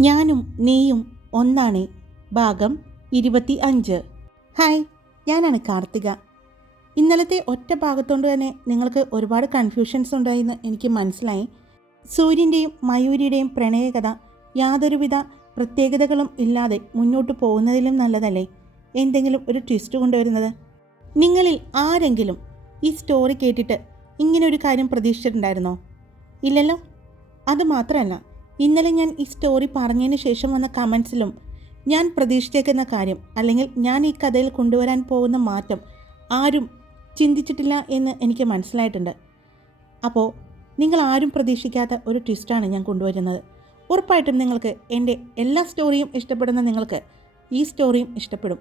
ഞാനും നീയും ഒന്നാണ്. ഭാഗം ഇരുപത്തി അഞ്ച്. ഹായ് ഞാനാണ് കാർത്തിക. ഇന്നലത്തെ ഒറ്റ ഭാഗത്തോണ്ട് തന്നെ നിങ്ങൾക്ക് ഒരുപാട് കൺഫ്യൂഷൻസ് ഉണ്ടായെന്ന് എനിക്ക് മനസ്സിലായി. സൂര്യന്റെയും മയൂരിയുടെയും പ്രണയകഥ യാതൊരുവിധ പ്രത്യേകതകളും ഇല്ലാതെ മുന്നോട്ട് പോകുന്നതിലും നല്ലതല്ലേ? എന്തെങ്കിലും ഒരു ട്വിസ്റ്റ് കൊണ്ടുവരുന്നത്? നിങ്ങളിൽ ആരെങ്കിലും ഈ സ്റ്റോറി കേട്ടിട്ട് ഇങ്ങനെ ഒരു കാര്യം പ്രതീക്ഷിച്ചിട്ടുണ്ടായിരുന്നോ? ഇല്ലല്ലോ? അത് മാത്രമല്ല ഇന്നലെ ഞാൻ ഈ സ്റ്റോറി പറഞ്ഞതിന് ശേഷം വന്ന കമൻസിലും ഞാൻ പ്രതീക്ഷിച്ചേക്കുന്ന കാര്യം അല്ലെങ്കിൽ ഞാൻ ഈ കഥയിൽ കൊണ്ടുവരാൻ പോകുന്ന മാറ്റം ആരും ചിന്തിച്ചിട്ടില്ല എന്ന് എനിക്ക് മനസ്സിലായിട്ടുണ്ട്. അപ്പോൾ നിങ്ങൾ ആരും പ്രതീക്ഷിക്കാത്ത ഒരു ട്വിസ്റ്റാണ് ഞാൻ കൊണ്ടുവരുന്നത്. ഉറപ്പായിട്ടും നിങ്ങൾക്ക് എന്റെ എല്ലാ സ്റ്റോറിയും ഇഷ്ടപ്പെടുന്ന നിങ്ങൾക്ക് ഈ സ്റ്റോറിയും ഇഷ്ടപ്പെടും.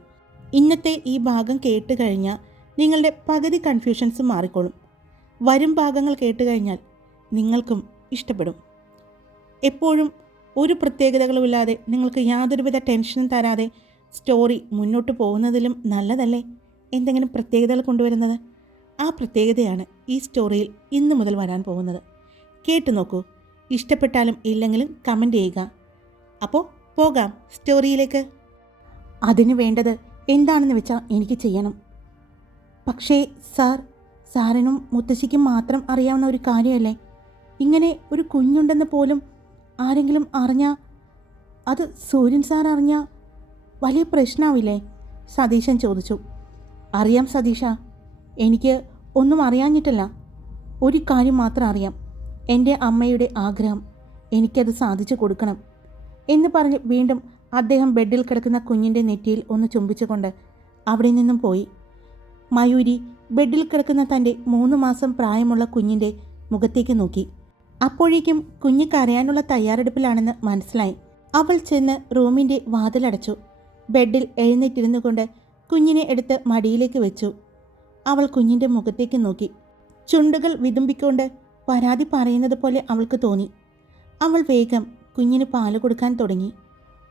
ഇന്നത്തെ ഈ ഭാഗം കേട്ട് കഴിഞ്ഞാൽ നിങ്ങളുടെ പകുതി കൺഫ്യൂഷൻസ് മാറിക്കോളും. വരും ഭാഗങ്ങൾ കേട്ട് കഴിഞ്ഞാൽ നിങ്ങൾക്കും ഇഷ്ടപ്പെടും. എപ്പോഴും ഒരു പ്രത്യേകതകളുമില്ലാതെ നിങ്ങൾക്ക് യാതൊരുവിധ ടെൻഷനും തരാതെ സ്റ്റോറി മുന്നോട്ട് പോകുന്നതിലും നല്ലതല്ലേ? എന്തെങ്കിലും പ്രത്യേകതകൾ കൊണ്ടുവരുന്നത്? ആ പ്രത്യേകതയാണ് ഈ സ്റ്റോറിയിൽ ഇന്നു മുതൽ വരാൻ പോകുന്നത്. കേട്ടു നോക്കൂ. ഇഷ്ടപ്പെട്ടാലും ഇല്ലെങ്കിലും കമന്റ് ചെയ്യുക. അപ്പോൾ പോകാം സ്റ്റോറിയിലേക്ക്. അതിന് വേണ്ടത് എന്താണെന്ന് വെച്ചാൽ എനിക്ക് ചെയ്യണം. പക്ഷേ സാർ സാറിനും മുത്തശ്ശിക്കും മാത്രം അറിയാവുന്ന ഒരു കാര്യമല്ലേ? ഇങ്ങനെ ഒരു കുഞ്ഞുണ്ടെന്ന് പോലും ആരെങ്കിലും അറിഞ്ഞാൽ അത് സൂര്യൻ സാർ അറിഞ്ഞാൽ വലിയ പ്രശ്നമാവില്ലേ സതീശൻ ചോദിച്ചു. അറിയാം സതീഷ എനിക്ക് ഒന്നും അറിയാഞ്ഞിട്ടല്ല. ഒരു കാര്യം മാത്രം അറിയാം. എന്റെ അമ്മയുടെ ആഗ്രഹം. എനിക്കത് സാധിച്ചു കൊടുക്കണം. എന്ന് പറഞ്ഞ് വീണ്ടും അദ്ദേഹം ബെഡിൽ കിടക്കുന്ന കുഞ്ഞിന്റെ നെറ്റിയിൽ ഒന്ന് ചുംബിച്ചുകൊണ്ട് അവിടെ നിന്നും പോയി. മയൂരി ബെഡിൽ കിടക്കുന്ന തന്റെ മൂന്ന് മാസം പ്രായമുള്ള കുഞ്ഞിന്റെ മുഖത്തേക്ക് നോക്കി. അപ്പോഴേക്കും കുഞ്ഞ് കരയാനുള്ള തയ്യാറെടുപ്പിലാണെന്ന് മനസ്സിലായി. അവൾ ചെന്ന് റൂമിന്റെ വാതിലടച്ചു. ബെഡിൽ എഴുന്നേറ്റിരുന്നു കൊണ്ട് കുഞ്ഞിനെ എടുത്ത് മടിയിലേക്ക് വെച്ചു. അവൾ കുഞ്ഞിന്റെ മുഖത്തേക്ക് നോക്കി. ചുണ്ടുകൾ വിതുമ്പിക്കൊണ്ട് പരാതി പറയുന്നത് പോലെ അവൾക്ക് തോന്നി. അവൾ വേഗം കുഞ്ഞിന് പാൽ കൊടുക്കാൻ തുടങ്ങി.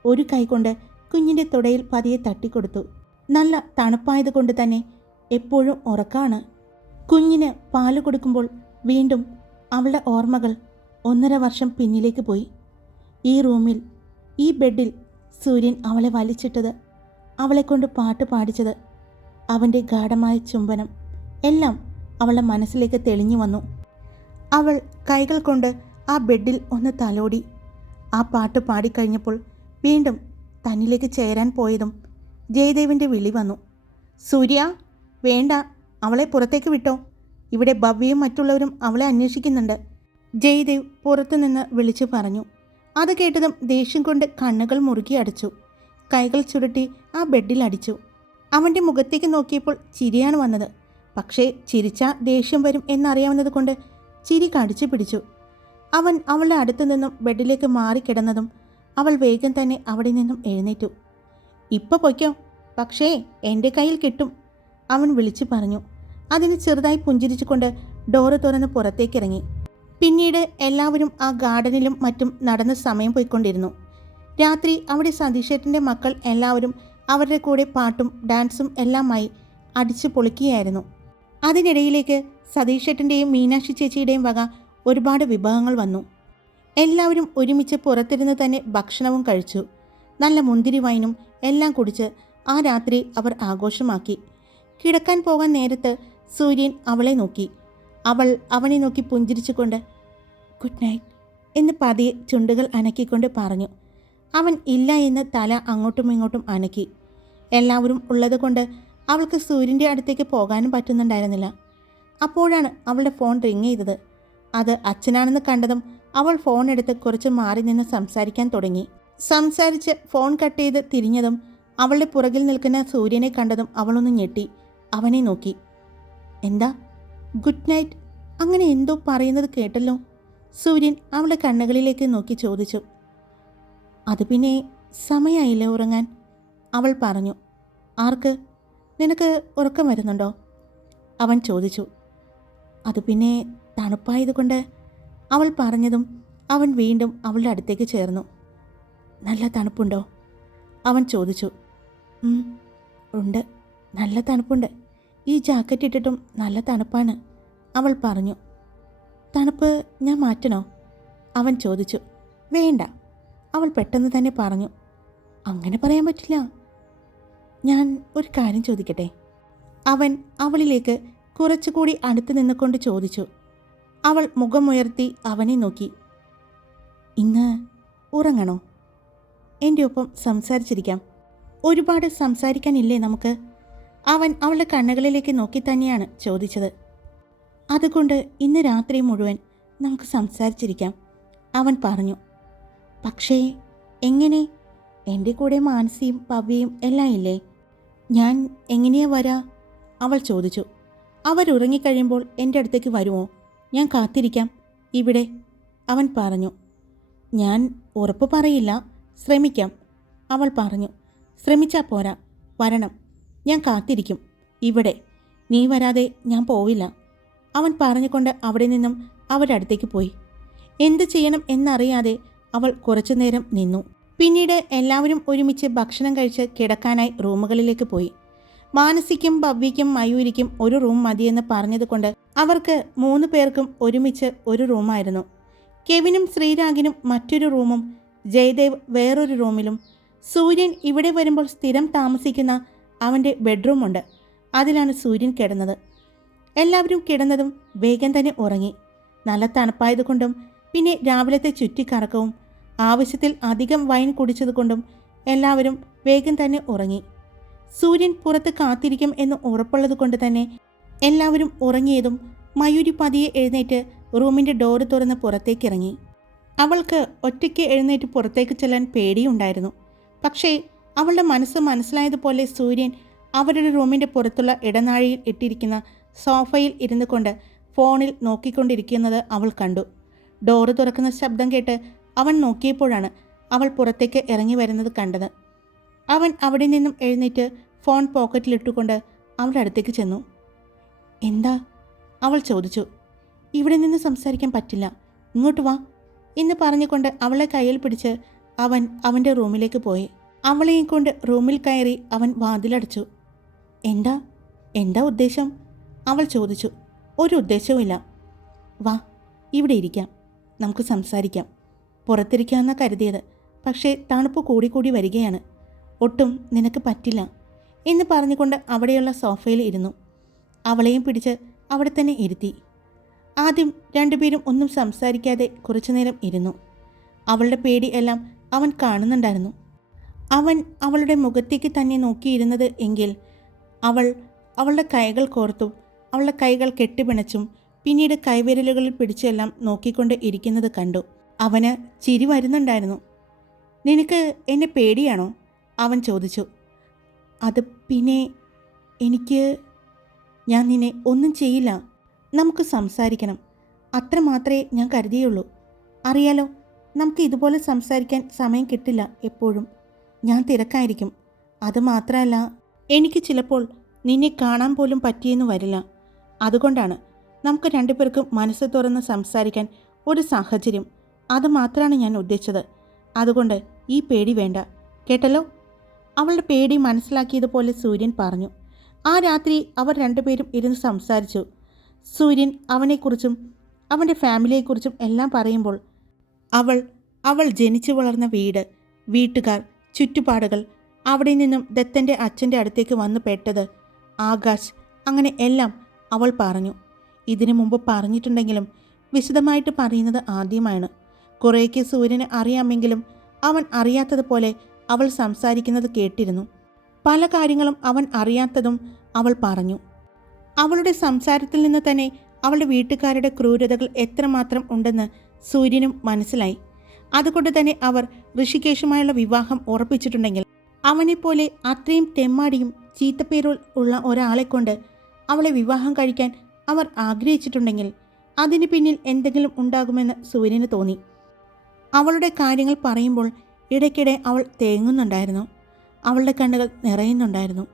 ഒരു കൈകൊണ്ട് കുഞ്ഞിന്റെ തുടയിൽ പതിയെ തട്ടിക്കൊടുത്തു. നല്ല തണുപ്പായതുകൊണ്ട് തന്നെ എപ്പോഴും ഉറക്കാണ്. കുഞ്ഞിന് പാൽ കൊടുക്കുമ്പോൾ വീണ്ടും അവളുടെ ഓർമ്മകൾ ഒന്നര വർഷം പിന്നിലേക്ക് പോയി. ഈ റൂമിൽ ഈ ബെഡിൽ സൂര്യൻ അവളെ വലിച്ചിട്ടത് അവളെക്കൊണ്ട് പാട്ട് പാടിച്ചത് അവന്റെ ഗാഠമായ ചുംബനം എല്ലാം അവളുടെ മനസ്സിലേക്ക് തെളിഞ്ഞു വന്നു. അവൾ കൈകൾ കൊണ്ട് ആ ബെഡിൽ ഒന്ന് തലോടി. ആ പാട്ട് പാടിക്കഴിഞ്ഞപ്പോൾ വീണ്ടും തന്നിലേക്ക് ചേരാൻ പോയതും ജയദേവിന്റെ വിളി വന്നു. സൂര്യ വേണ്ട അവളെ പുറത്തേക്ക് വിട്ടോ. ഇവിടെ ഭവ്യയും മറ്റുള്ളവരും അവളെ അന്വേഷിക്കുന്നുണ്ട്. ജയദേവ് പുറത്തുനിന്ന് വിളിച്ചു പറഞ്ഞു. അത് കേട്ടതും ദേഷ്യം കൊണ്ട് കണ്ണുകൾ മുറുകി അടച്ചു. കൈകൾ ചുരുട്ടി ആ ബെഡിൽ അടിച്ചു. അവന്റെ മുഖത്തേക്ക് നോക്കിയപ്പോൾ ചിരിയാണ് വന്നത്. പക്ഷേ ചിരിച്ചാൽ ദേഷ്യം വരും എന്നറിയാവുന്നത് കൊണ്ട് ചിരി കടിച്ചു പിടിച്ചു. അവൻ അവളുടെ അടുത്തു നിന്നും ബെഡിലേക്ക് മാറിക്കിടന്നതും അവൾ വേഗം തന്നെ അവിടെ നിന്നും എഴുന്നേറ്റു. ഇപ്പോൾ പൊയ്ക്കോ. പക്ഷേ എന്റെ കയ്യിൽ കിട്ടും അവൻ വിളിച്ചു പറഞ്ഞു. അതിന് ചെറുതായി പുഞ്ചിരിച്ചുകൊണ്ട് ഡോറ് തുറന്ന് പുറത്തേക്കിറങ്ങി. പിന്നീട് എല്ലാവരും ആ ഗാർഡനിലും മറ്റും നടന്ന് സമയം പോയിക്കൊണ്ടിരുന്നു. രാത്രി അവിടെ സതീഷേട്ടന്റെ മക്കൾ എല്ലാവരും അവരുടെ കൂടെ പാട്ടും ഡാൻസും എല്ലാമായി അടിച്ചു പൊളിക്കുകയായിരുന്നു. അതിനിടയിലേക്ക് സതീഷേട്ടന്റെയും മീനാക്ഷി ചേച്ചിയുടെയും വക ഒരുപാട് വിഭവങ്ങൾ വന്നു. എല്ലാവരും ഒരുമിച്ച് പുറത്തിരുന്ന് തന്നെ ഭക്ഷണവും കഴിച്ചു. നല്ല മുന്തിരി വൈനും എല്ലാം കുടിച്ച് ആ രാത്രി അവർ ആഘോഷമാക്കി. കിടക്കാൻ പോകാൻ നേരത്ത് സൂര്യൻ അവളെ നോക്കി. അവൾ അവനെ നോക്കി പുഞ്ചിരിച്ചുകൊണ്ട് ഗുഡ് നൈറ്റ് എന്ന് പതിയെ ചുണ്ടുകൾ അനക്കിക്കൊണ്ട് പറഞ്ഞു. അവൻ ഇല്ല എന്ന് തല അങ്ങോട്ടും ഇങ്ങോട്ടും അനക്കി. എല്ലാവരും ഉള്ളതുകൊണ്ട് അവൾക്ക് സൂര്യന്റെ അടുത്തേക്ക് പോകാനും പറ്റുന്നുണ്ടായിരുന്നില്ല. അപ്പോഴാണ് അവളുടെ ഫോൺ റിങ് ചെയ്തത്. അത് അച്ഛനാണെന്ന് കണ്ടതും അവൾ ഫോൺ എടുത്ത് കുറച്ച് മാറി നിന്ന് സംസാരിക്കാൻ തുടങ്ങി. സംസാരിച്ച് ഫോൺ കട്ട് ചെയ്ത് തിരിഞ്ഞതും അവളുടെ പുറകിൽ നിൽക്കുന്ന സൂര്യനെ കണ്ടതും അവളൊന്ന് ഞെട്ടി. അവനെ നോക്കി. എന്താ? Good night. അങ്ങനെ എന്തോ പറയുന്നത് കേട്ടല്ലോ. സൂര്യൻ അവളുടെ കണ്ണുകളിലേക്ക് നോക്കി ചോദിച്ചു. അത് പിന്നെ സമയമായില്ല ഉറങ്ങാൻ? അവൾ പറഞ്ഞു. ആർക്ക്? നിനക്ക് ഉറക്കം വരുന്നുണ്ടോ? അവൻ ചോദിച്ചു. അത് പിന്നെ തണുപ്പായതുകൊണ്ട്. അവൾ പറഞ്ഞതും അവൻ വീണ്ടും അവളുടെ അടുത്തേക്ക് ചേർന്നു. നല്ല തണുപ്പുണ്ടോ? അവൻ ചോദിച്ചു. ഉണ്ട്. നല്ല തണുപ്പുണ്ട്. ഈ ജാക്കറ്റ് ഇട്ടിട്ടും നല്ല തണുപ്പാണ്. അവൾ പറഞ്ഞു തണുപ്പ് ഞാൻ മാറ്റണോ? അവൻ ചോദിച്ചു വേണ്ട. അവൾ പെട്ടെന്ന് തന്നെ പറഞ്ഞു അങ്ങനെ പറയാൻ പറ്റില്ല. ഞാൻ ഒരു കാര്യം ചോദിക്കട്ടെ? അവൻ അവളിലേക്ക് കുറച്ചുകൂടി അടുത്ത് നിന്നുകൊണ്ട് ചോദിച്ചു. അവൾ മുഖമുയർത്തി അവനെ നോക്കി ഇന്ന് ഉറങ്ങണോ? എന്റെ ഒപ്പം സംസാരിച്ചിരിക്കാം. ഒരുപാട് സംസാരിക്കാനില്ലേ നമുക്ക്? അവൻ അവളുടെ കണ്ണുകളിലേക്ക് നോക്കി തന്നെയാണ് ചോദിച്ചത്. അതുകൊണ്ട് ഇന്ന് രാത്രി മുഴുവൻ നമുക്ക് സംസാരിച്ചിരിക്കാം അവൻ പറഞ്ഞു. പക്ഷേ എങ്ങനെ? എന്റെ കൂടെ മാനസിയും പവ്യയും എല്ലാം ഇല്ലേ? ഞാൻ എങ്ങനെയാ വരാ? അവൾ ചോദിച്ചു. അവരുറങ്ങിക്കഴിയുമ്പോൾ എന്റെ അടുത്തേക്ക് വരുമോ? ഞാൻ കാത്തിരിക്കാം. ഇവിടെ അവൻ പറഞ്ഞു. ഞാൻ ഉറപ്പ് പറയില്ല ശ്രമിക്കാം. അവൾ പറഞ്ഞു. ശ്രമിച്ചാൽ പോരാ വരണം. ഞാൻ കാത്തിരിക്കും. ഇവിടെ. നീ വരാതെ ഞാൻ പോവില്ല. അവൻ പറഞ്ഞുകൊണ്ട് അവിടെ നിന്നും അവരുടെ അടുത്തേക്ക് പോയി. എന്ത് ചെയ്യണം എന്നറിയാതെ അവൾ കുറച്ചുനേരം നിന്നു. പിന്നീട് എല്ലാവരും ഒരുമിച്ച് ഭക്ഷണം കഴിച്ച് കിടക്കാനായി റൂമുകളിലേക്ക് പോയി. മാനസിക്കും ഭവ്യയ്ക്കും മയൂരിക്കും ഒരു റൂം മതിയെന്ന് പറഞ്ഞതുകൊണ്ട് അവർക്ക് മൂന്ന് പേർക്കും ഒരുമിച്ച് ഒരു റൂമായിരുന്നു. കെവിനും ശ്രീരാഗിനും മറ്റൊരു റൂമും ജയദേവ് വേറൊരു റൂമിലും. സൂര്യൻ ഇവിടെ വരുമ്പോൾ സ്ഥിരം താമസിക്കുന്ന അവന്റെ ബെഡ്റൂമുണ്ട്. അതിലാണ് സൂര്യൻ കിടന്നത്. എല്ലാവരും കിടന്നതും വേഗം തന്നെ ഉറങ്ങി. നല്ല തണുപ്പായതുകൊണ്ടും പിന്നെ രാവിലത്തെ ചുറ്റിക്കറക്കവും ആവശ്യത്തിൽ അധികം വൈൻ കുടിച്ചതുകൊണ്ടും എല്ലാവരും വേഗം തന്നെ ഉറങ്ങി. സൂര്യൻ പുറത്ത് കാത്തിരിക്കും എന്ന് ഉറപ്പുള്ളത് കൊണ്ട് തന്നെ എല്ലാവരും ഉറങ്ങിയതും മയൂരി പതിയെ എഴുന്നേറ്റ് റൂമിന്റെ ഡോറ് തുറന്ന് പുറത്തേക്കിറങ്ങി. അവൾക്ക് ഒറ്റയ്ക്ക് എഴുന്നേറ്റ് പുറത്തേക്ക് ചെല്ലാൻ പേടിയുണ്ടായിരുന്നു. പക്ഷേ അവളുടെ മനസ്സ് മനസ്സിലായതുപോലെ സൂര്യൻ അവരുടെ റൂമിന്റെ പുറത്തുള്ള ഇടനാഴിയിൽ ഇട്ടിരിക്കുന്ന സോഫയിൽ ഇരുന്നു കൊണ്ട് ഫോണിൽ നോക്കിക്കൊണ്ടിരിക്കുന്നത് അവൾ കണ്ടു. ഡോറ് തുറക്കുന്ന ശബ്ദം കേട്ട് അവൻ നോക്കിയപ്പോഴാണ് അവൾ പുറത്തേക്ക് ഇറങ്ങി വരുന്നത് കണ്ടത്. അവൻ അവിടെ നിന്നും എഴുന്നേറ്റ് ഫോൺ പോക്കറ്റിലിട്ടുകൊണ്ട് അവളുടെ അടുത്തേക്ക് ചെന്നു. എന്താ? അവൾ ചോദിച്ചു. ഇവിടെ നിന്ന് സംസാരിക്കാൻ പറ്റില്ല. ഇങ്ങോട്ട് വാ എന്ന് പറഞ്ഞുകൊണ്ട് അവളെ കയ്യിൽ പിടിച്ച് അവൻ അവന്റെ റൂമിലേക്ക് പോയി. അവളെയും കൊണ്ട് റൂമിൽ കയറി അവൻ വാതിലടച്ചു. എന്താ? എന്താ ഉദ്ദേശം? അവൾ ചോദിച്ചു. ഒരു ഉദ്ദേശവുമില്ല. വാ ഇവിടെ ഇരിക്കാം. നമുക്ക് സംസാരിക്കാം. പുറത്തിരിക്കാമെന്ന കരുതിയത്. പക്ഷേ തണുപ്പ് കൂടിക്കൂടി വരികയാണ്. ഒട്ടും നിനക്ക് പറ്റില്ല എന്ന് പറഞ്ഞുകൊണ്ട് അവിടെയുള്ള സോഫയിൽ ഇരുന്നു. അവളെയും പിടിച്ച് അവിടെ തന്നെ ഇരുത്തി. ആദ്യം രണ്ടുപേരും ഒന്നും സംസാരിക്കാതെ കുറച്ചുനേരം ഇരുന്നു. അവളുടെ പേടി എല്ലാം അവൻ കാണുന്നുണ്ടായിരുന്നു. അവൻ അവളുടെ മുഖത്തേക്ക് തന്നെ നോക്കിയിരുന്നത് എങ്കിൽ അവൾ അവളുടെ കൈകൾ കോർത്തും അവളുടെ കൈകൾ കെട്ടിപ്പിണച്ചും പിന്നീട് കൈവിരലുകളിൽ പിടിച്ചെല്ലാം നോക്കിക്കൊണ്ട് ഇരിക്കുന്നത് കണ്ടു. അവന് ചിരി വരുന്നുണ്ടായിരുന്നു. നിനക്ക് എന്നെ പേടിയാണോ? അവൻ ചോദിച്ചു. അത് പിന്നെ എനിക്ക് ഞാൻ നിന്നെ ഒന്നും ചെയ്യില്ല. നമുക്ക് സംസാരിക്കണം. അത്ര മാത്രമേ ഞാൻ കരുതിയുള്ളൂ. അറിയാലോ നമുക്ക് ഇതുപോലെ സംസാരിക്കാൻ സമയം കിട്ടില്ല എപ്പോഴും. ഞാൻ തിരക്കായിരിക്കും. അത് മാത്രമല്ല എനിക്ക് ചിലപ്പോൾ നിന്നെ കാണാൻ പോലും പറ്റിയെന്ന് വരില്ല. അതുകൊണ്ടാണ് നമുക്ക് രണ്ടുപേർക്കും മനസ്സ് തുറന്ന് സംസാരിക്കാൻ ഒരു സാഹചര്യം. അത് മാത്രമാണ് ഞാൻ ഉദ്ദേശിച്ചത്. അതുകൊണ്ട് ഈ പേടി വേണ്ട. കേട്ടല്ലോ? അവളുടെ പേടി മനസ്സിലാക്കിയതുപോലെ സൂര്യൻ പറഞ്ഞു. ആ രാത്രി അവർ രണ്ടുപേരും ഇരുന്ന് സംസാരിച്ചു. സൂര്യൻ അവനെക്കുറിച്ചും അവന്റെ ഫാമിലിയെക്കുറിച്ചും എല്ലാം പറയുമ്പോൾ അവൾ അവൾ ജനിച്ചു വളർന്ന വീട് വീട്ടുകാർ ചുറ്റുപാടുകൾ അവിടെ നിന്നും ദത്തന്റെ അച്ഛന്റെ അടുത്തേക്ക് വന്നു പെട്ടത് ആകാശ്. അങ്ങനെ എല്ലാം അവൾ പറഞ്ഞു. ഇതിനു മുമ്പ് പറഞ്ഞിട്ടുണ്ടെങ്കിലും വിശദമായിട്ട് പറയുന്നത് ആദ്യമാണ്. കുറേയൊക്കെ സൂര്യനെ അറിയാമെങ്കിലും അവൻ അറിയാത്തതുപോലെ അവൾ സംസാരിക്കുന്നത് കേട്ടിരുന്നു. പല കാര്യങ്ങളും അവൻ അറിയാത്തതും അവൾ പറഞ്ഞു. അവളുടെ സംസാരത്തിൽ നിന്ന് തന്നെ അവളുടെ വീട്ടുകാരുടെ ക്രൂരതകൾ എത്രമാത്രം ഉണ്ടെന്ന് സൂര്യനും മനസ്സിലായി. അതുകൊണ്ട് തന്നെ അവർ ഋഷികേശുമായുള്ള വിവാഹം ഉറപ്പിച്ചിട്ടുണ്ടെങ്കിൽ അവനെപ്പോലെ അത്രയും തെമ്മാടിയും ചീത്തപ്പേരുൾ ഉള്ള ഒരാളെ കൊണ്ട് അവളെ വിവാഹം കഴിക്കാൻ അവർ ആഗ്രഹിച്ചിട്ടുണ്ടെങ്കിൽ അതിന് പിന്നിൽ എന്തെങ്കിലും ഉണ്ടാകുമെന്ന് സൂര്യന് തോന്നി. അവളുടെ കാര്യങ്ങൾ പറയുമ്പോൾ ഇടയ്ക്കിടെ അവൾ തേങ്ങുന്നുണ്ടായിരുന്നു. അവളുടെ കണ്ണുകൾ നിറയുന്നുണ്ടായിരുന്നു.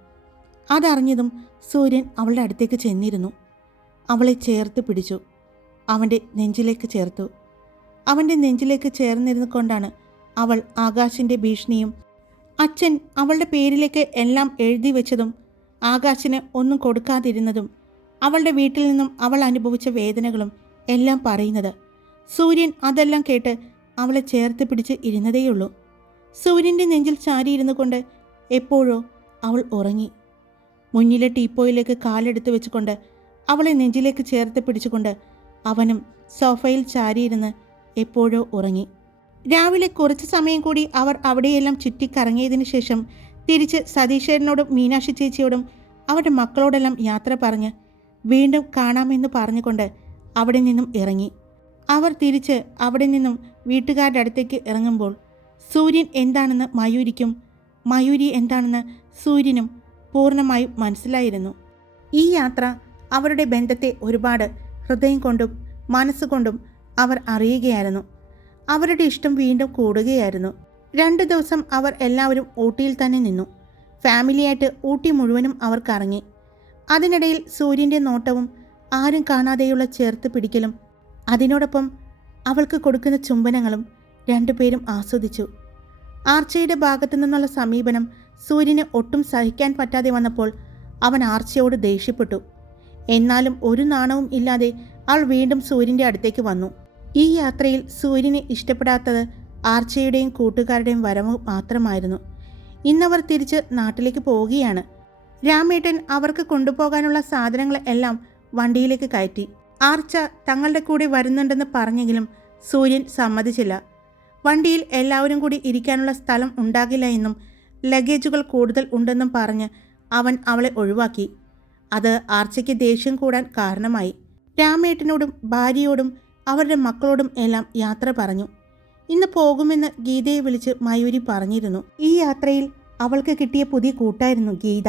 അതറിഞ്ഞതും സൂര്യൻ അവളുടെ അടുത്തേക്ക് ചെന്നിരുന്നു. അവളെ ചേർത്ത് പിടിച്ചു. അവന്റെ നെഞ്ചിലേക്ക് ചേർത്തു. അവന്റെ നെഞ്ചിലേക്ക് ചേർന്നിരുന്നു കൊണ്ടാണ് അവൾ ആകാശിന്റെ ഭീഷണിയും അച്ഛൻ അവളുടെ പേരിലേക്ക് എല്ലാം എഴുതി വെച്ചതും ആകാശിന് ഒന്നും കൊടുക്കാതിരുന്നതും അവളുടെ വീട്ടിൽ നിന്നും അവൾ അനുഭവിച്ച വേദനകളും എല്ലാം പറയുന്നത്. സൂര്യൻ അതെല്ലാം കേട്ട് അവളെ ചേർത്ത് പിടിച്ച് ഇരുന്നതേയുള്ളൂ. സൂര്യന്റെ നെഞ്ചിൽ ചാരിയിരുന്നു കൊണ്ട് എപ്പോഴോ അവൾ ഉറങ്ങി. മുന്നിലെ ടീപ്പോയിലേക്ക് കാലെടുത്ത് വെച്ചുകൊണ്ട് അവളെ നെഞ്ചിലേക്ക് ചേർത്ത് പിടിച്ചുകൊണ്ട് അവനും സോഫയിൽ ചാരിയിരുന്ന് എപ്പോഴോ ഉറങ്ങി. രാവിലെ കുറച്ച് സമയം കൂടി അവർ അവിടെയെല്ലാം ചുറ്റിക്കറങ്ങിയതിനു ശേഷം തിരിച്ച് സതീശേരനോടും മീനാക്ഷി ചേച്ചിയോടും അവരുടെ മക്കളോടെല്ലാം യാത്ര പറഞ്ഞ് വീണ്ടും കാണാമെന്ന് പറഞ്ഞുകൊണ്ട് അവിടെ നിന്നും ഇറങ്ങി. അവർ തിരിച്ച് അവിടെ നിന്നും വീട്ടുകാരുടെ അടുത്തേക്ക് ഇറങ്ങുമ്പോൾ സൂര്യൻ എന്താണെന്ന് മയൂരിക്കും മയൂരി എന്താണെന്ന് സൂര്യനും പൂർണമായും മനസ്സിലായിരുന്നു. ഈ യാത്ര അവരുടെ ബന്ധത്തെ ഒരുപാട് ഹൃദയം കൊണ്ടും മനസ്സുകൊണ്ടും അവർ അറിയുകയായിരുന്നു. അവരുടെ ഇഷ്ടം വീണ്ടും കൂടുകയായിരുന്നു. രണ്ട് ദിവസം അവർ എല്ലാവരും ഊട്ടിയിൽ തന്നെ നിന്നു. ഫാമിലിയായിട്ട് ഊട്ടി മുഴുവനും അവർ കറങ്ങി അതിനിടയിൽ സൂര്യന്റെ നോട്ടവും ആരും കാണാതെയുള്ള ചേർത്ത് പിടിക്കലും അതിനോടൊപ്പം അവൾക്ക് കൊടുക്കുന്ന ചുംബനങ്ങളും രണ്ടുപേരും ആസ്വദിച്ചു. ആർച്ചയുടെ ഭാഗത്തു നിന്നുള്ള സമീപനം സൂര്യന് ഒട്ടും സഹിക്കാൻ പറ്റാതെ വന്നപ്പോൾ അവൻ ആർച്ചയോട് ദേഷ്യപ്പെട്ടു. എന്നാലും ഒരു നാണവും ഇല്ലാതെ അവൾ വീണ്ടും സൂര്യന്റെ അടുത്തേക്ക് വന്നു. ഈ യാത്രയിൽ സൂര്യനെ ഇഷ്ടപ്പെടാത്തത് ആർച്ചയുടെയും കൂട്ടുകാരുടെയും വരവ് മാത്രമായിരുന്നു. ഇന്നവർ തിരിച്ച് നാട്ടിലേക്ക് പോവുകയാണ്. രാമേട്ടൻ അവർക്ക് കൊണ്ടുപോകാനുള്ള സാധനങ്ങളെല്ലാം വണ്ടിയിലേക്ക് കയറ്റി. ആർച്ച തങ്ങളുടെ കൂടെ വരുന്നുണ്ടെന്ന് പറഞ്ഞെങ്കിലും സൂര്യൻ സമ്മതിച്ചില്ല. വണ്ടിയിൽ എല്ലാവരും കൂടി ഇരിക്കാനുള്ള സ്ഥലം ഉണ്ടാകില്ല എന്നും ലഗേജുകൾ കൂടുതൽ ഉണ്ടെന്നും പറഞ്ഞ് അവൻ അവളെ ഒഴിവാക്കി. അത് ആർച്ചയ്ക്ക് ദേഷ്യം കൂടാൻ കാരണമായി. രാമേട്ടനോടും ഭാര്യയോടും അവരുടെ മക്കളോടും എല്ലാം യാത്ര പറഞ്ഞു. ഇന്ന് പോകുമെന്ന് ഗീതയെ വിളിച്ച് മയൂരി പറഞ്ഞിരുന്നു. ഈ യാത്രയിൽ അവൾക്ക് കിട്ടിയ പുതിയ കൂട്ടായിരുന്നു ഗീത.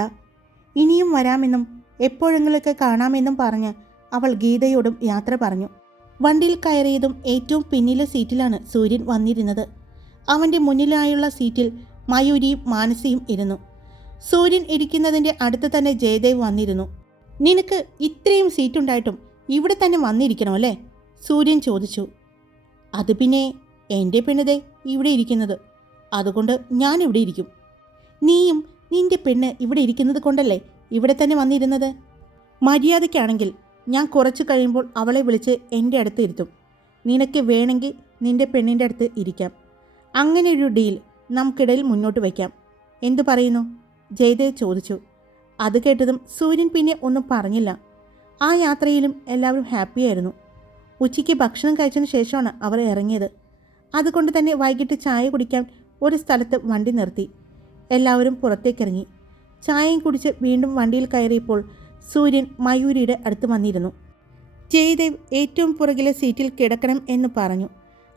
ഇനിയും വരാമെന്നും എപ്പോഴെങ്കിലൊക്കെ കാണാമെന്നും പറഞ്ഞ് അവൾ ഗീതയോടും യാത്ര പറഞ്ഞു. വണ്ടിയിൽ കയറിയതും ഏറ്റവും പിന്നിലെ സീറ്റിലാണ് സൂര്യൻ വന്നിരുന്നത്. അവന്റെ മുന്നിലായുള്ള സീറ്റിൽ മയൂരിയും മാനസിയും ഇരുന്നു. സൂര്യൻ ഇരിക്കുന്നതിന്റെ അടുത്ത് തന്നെ ജയദേവ് വന്നിരുന്നു. നിനക്ക് ഇത്രയും സീറ്റുണ്ടായിട്ടും ഇവിടെ തന്നെ വന്നിരിക്കണം അല്ലേ സൂര്യൻ ചോദിച്ചു അത് പിന്നെ എന്റെ പെണ്ണതേ ഇവിടെ ഇരിക്കുന്നത്. അതുകൊണ്ട് ഞാൻ ഇവിടെ ഇരിക്കും. നീയും നിന്റെ പെണ്ണ് ഇവിടെ ഇരിക്കുന്നത് കൊണ്ടല്ലേ ഇവിടെ തന്നെ വന്നിരുന്നത്? മര്യാദയ്ക്കാണെങ്കിൽ ഞാൻ കുറച്ച് കഴിയുമ്പോൾ അവളെ വിളിച്ച് എന്റെ അടുത്ത് ഇരുത്തും. നിനക്ക് വേണമെങ്കിൽ നിന്റെ പെണ്ണിന്റെ അടുത്ത് ഇരിക്കാം. അങ്ങനെ ഒരു ഡീൽ നമുക്കിടയിൽ മുന്നോട്ട് വയ്ക്കാം എന്തു പറയുന്നു? ജയദേവ് ചോദിച്ചു. അത് കേട്ടതും സൂര്യൻ പിന്നെ ഒന്നും പറഞ്ഞില്ല. ആ യാത്രയിലും എല്ലാവരും ഹാപ്പിയായിരുന്നു. ഉച്ചയ്ക്ക് ഭക്ഷണം കഴിച്ചതിന് ശേഷമാണ് അവർ ഇറങ്ങിയത്. അതുകൊണ്ട് തന്നെ വൈകിട്ട് ചായ കുടിക്കാൻ ഒരു സ്ഥലത്ത് വണ്ടി നിർത്തി. എല്ലാവരും പുറത്തേക്കിറങ്ങി. ചായയും കുടിച്ച് വീണ്ടും വണ്ടിയിൽ കയറിയപ്പോൾ സൂര്യൻ മയൂരിയുടെ അടുത്ത് വന്നിരുന്നു. ജയദേവ് ഏറ്റവും പുറകിലെ സീറ്റിൽ കിടക്കണം എന്ന് പറഞ്ഞു.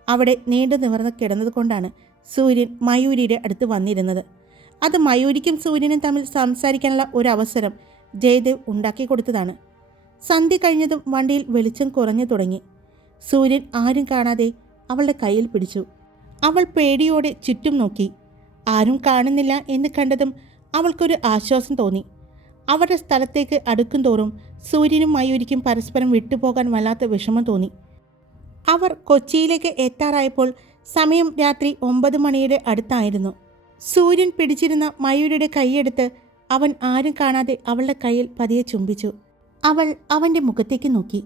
അവിടെ നീണ്ടു നിവർന്ന് കിടന്നതുകൊണ്ടാണ് സൂര്യൻ മയൂരിയുടെ അടുത്ത് വന്നിരുന്നത്. അത് മയൂരിക്കും സൂര്യനും തമ്മിൽ സംസാരിക്കാനുള്ള ഒരു അവസരം ജയദേവ് ഉണ്ടാക്കി കൊടുത്തതാണ്. സന്ധ്യ കഴിഞ്ഞതും വണ്ടിയിൽ വെളിച്ചം കുറഞ്ഞു തുടങ്ങി. സൂര്യൻ ആരും കാണാതെ അവളുടെ കയ്യിൽ പിടിച്ചു. അവൾ പേടിയോടെ ചുറ്റും നോക്കി. ആരും കാണുന്നില്ല എന്ന് കണ്ടതും അവൾക്കൊരു ആശ്വാസം തോന്നി. അവരുടെ സ്ഥലത്തേക്ക് അടുക്കും തോറും സൂര്യനും മയൂരിക്കും പരസ്പരം വിട്ടുപോകാൻ വല്ലാത്ത വിഷമം തോന്നി. അവർ കൊച്ചിയിലേക്ക് എത്താറായപ്പോൾ സമയം രാത്രി ഒമ്പത് മണിയുടെ അടുത്തായിരുന്നു. സൂര്യൻ പിടിച്ചിരുന്ന മയൂരിയുടെ കൈയെടുത്ത് അവൻ ആരും കാണാതെ അവളുടെ കയ്യിൽ പതിയെ ചുംബിച്ചു. അവൾ അവന്റെ മുഖത്തേക്ക് നോക്കി.